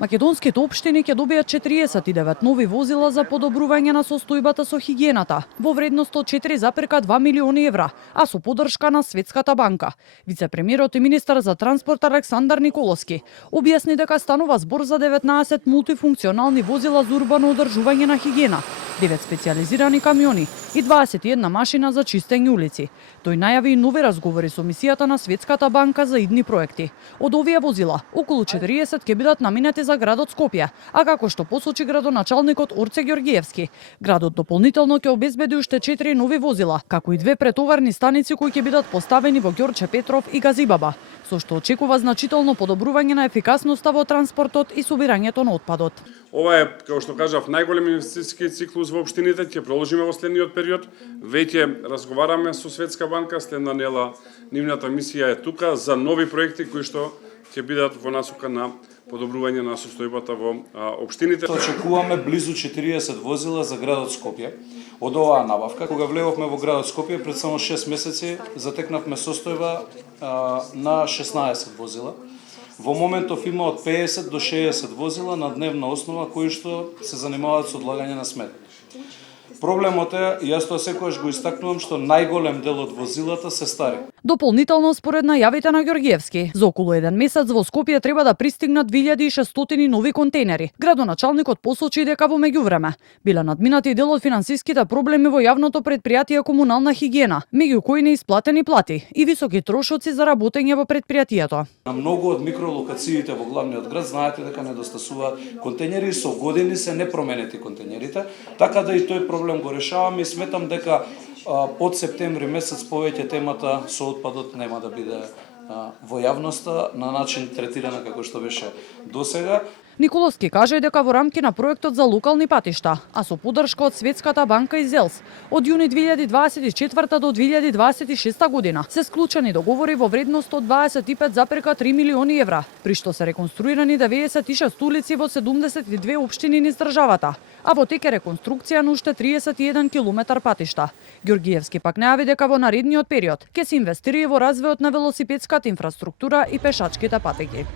Македонските општини ќе добијат 49 нови возила за подобрување на состојбата со хигиената во вредност од 4,2 милиони евра, а со поддршка на Светската банка. Вице-премиерот и министар за транспорт Александар Николовски објасни дека станува збор за 19 мултифункционални возила за урбано одржување на хигиена, 9 специјализирани камиони и 21 машина за чистење улици. Тој најави и нови разговори со мисијата на Светската банка за идни проекти. Од овие возила, околу 40 ќе бидат наменети за градот Скопје, а како што посочи градоначалникот Орце Ѓоргиевски, градот дополнително ќе обезбеди уште 4 нови возила, како и 2 претоварни станици кои ќе бидат поставени во Ѓорче Петров и Газибаба, со што очекува значително подобрување на ефикасноста во транспортот и собирањето на отпадот. Ова е, како што кажав, најголем инвестициски циклус во општините, ќе продолжиме во следниот период. Веќе разговараме со Светска банка, следна нела нивната мисија е тука за нови проекти кои што ќе бидат во насока на подобрување на состојбата во општините. Очекуваме близу 40 возила за градот Скопје. Од оваа набавка, кога влеговме во градот Скопје, пред само 6 месеци затекнавме состојба на 16 возила. Во моментов има од 50 до 60 возила на дневна основа кои што се занимаваат со одлагање на смет. Проблемот е, јас тоа секогаш го истакнувам, што најголем дел од возилата се стари. Дополнително според најавите на Ѓоргиевски, за околу 1 месец во Скопје треба да пристигнат 2600 нови контейнери. Градоначалникот посочи дека во меѓувреме биле надминати дел од финансиските проблеми во јавното претпријатие Комунална хигиена, меѓу кои неисплатени плати и високи трошоци за работење во претпријатието. На многу од микролокациите во главниот град знаете дека недостасуваат контейнери, со години се непроменети контейнерите, така да и тој проблем го решаваме и сметам дека од септември месец повеќе темата со отпадот нема да биде во јавноста на начин третирана како што беше досега. Николовски каже дека во рамки на проектот за локални патишта, а со поддршка од Светската банка и ЗЕЛС, од јуни 2024 до 2026 година се склучени договори во вредност од 25,3 милиони евра, при што се реконструирани 96 улици во 72 општини низ државата, а во тек е реконструкција на уште 31 километар патишта. Ѓоргиевски пак најави дека во наредниот период ќе се инвестира и во развојот на велосипедската инфраструктура и пешачките патеки.